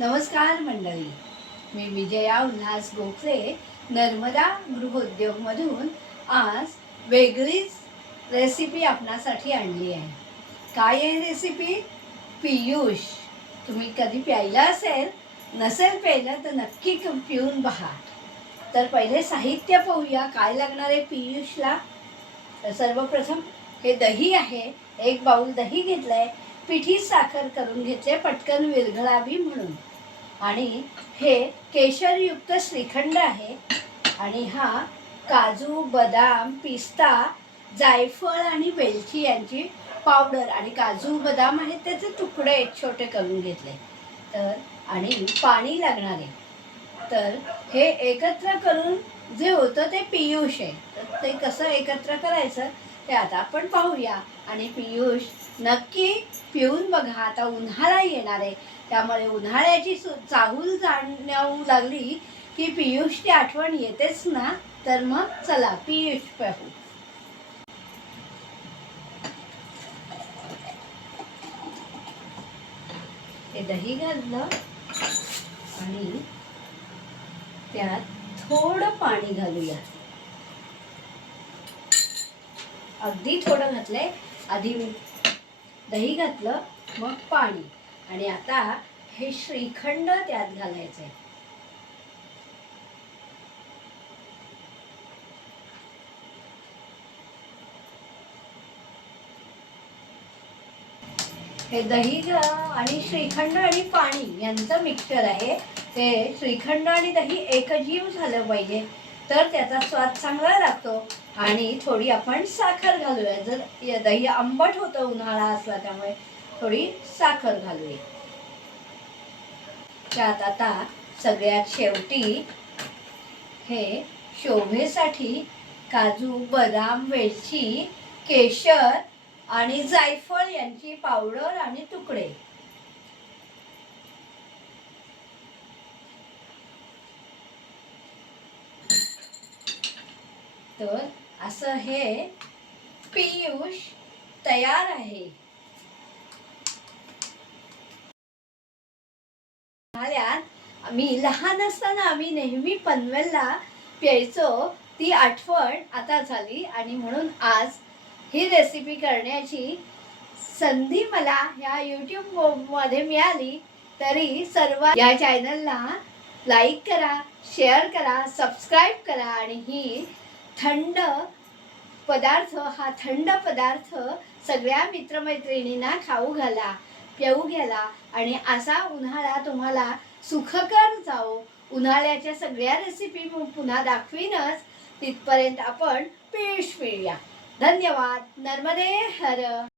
नमस्कार मंडळी, मी विजया उल्हास गोखले नर्मदा गृहोद्योगमधून आज वेगळीच रेसिपी आपणासाठी आणली आहे. काय आहे रेसिपी? पियुष. तुम्ही कधी प्यायला नसेल प्यायलं तर नक्की पिऊन पहा. तर पहिले साहित्य पाहूया काय लागणार आहे पियुषला. तर सर्वप्रथम हे दही आहे. 1 बाउल दही घेतलंय. पिठी साखर करून घेतले पटकन विरघळावी म्हणून. आणि हे केशरयुक्त श्रीखंड आहे. आणि हा काजू, बदाम, पिस्ता, जायफळ आणि वेलची यांची पावडर आणि काजू बदाम आहेत त्याचे तुकडे छोटे करून घेतले. तर आणि पाणी लागणार आहे. तर हे एकत्र करून जे होतं ते पियुष आहे. तर ते कसं एकत्र करायचं ते आता आपण पाहूया. आणि पियुष नक्की पिऊन बघा. आता उन्हाळा येणार आहे त्यामुळे उन्हाळ्याची चाहूल जाणवू लागली की पियुषची आठवण येतेच ना. तर मग चला पियुष पाहू. हे दही घातलं आणि त्यात थोडं पाणी घालूया. अगदी थोडं घातलंय. आधी दही घातलं मग पाणी. आणि आता हे श्रीखंड त्यात घालायचंय. हे दही आणि श्रीखंड आणि पाणी यांचं मिक्सचर आहे. ते श्रीखंड आणि दही एकजीव झालं पाहिजे तर त्याचा स्वाद चांगला लागतो. आणि थोडी आपण साखर घालूया. जर दही आंबट होतं उन्हाळा असला त्यामुळे थोडी साखर घालूया. त्यात आता सगळ्यात शेवटी हे शोभेसाठी काजू, बदाम, वेलची, केशर आणि जायफळ यांची पावडर आणि तुकडे. तर असं हे पियुष तयार आहे. आम्ही लहान असताना आम्ही नेहमी पनवेलला प्यायचो. ती आठवण आता झाली आणि म्हणून आज ही रेसिपी करण्याची संधी मला ह्या यूट्यूबमध्ये मिळाली. तरी सर्व या चॅनलला लाईक करा, शेअर करा, सबस्क्राईब करा. आणि ही थंड पदार्थ सगळ्या मित्रमैत्रिणींना खाऊ घाला, पिऊ घाला. आणि असा उन्हाळा तुम्हाला सुखकर जाओ. उन्हाळ्याच्या सगळ्या रेसिपी पुन्हा दाखवीनच. तिथपर्यंत आपण पियुष पिऊया. धन्यवाद. नर्मदे हर.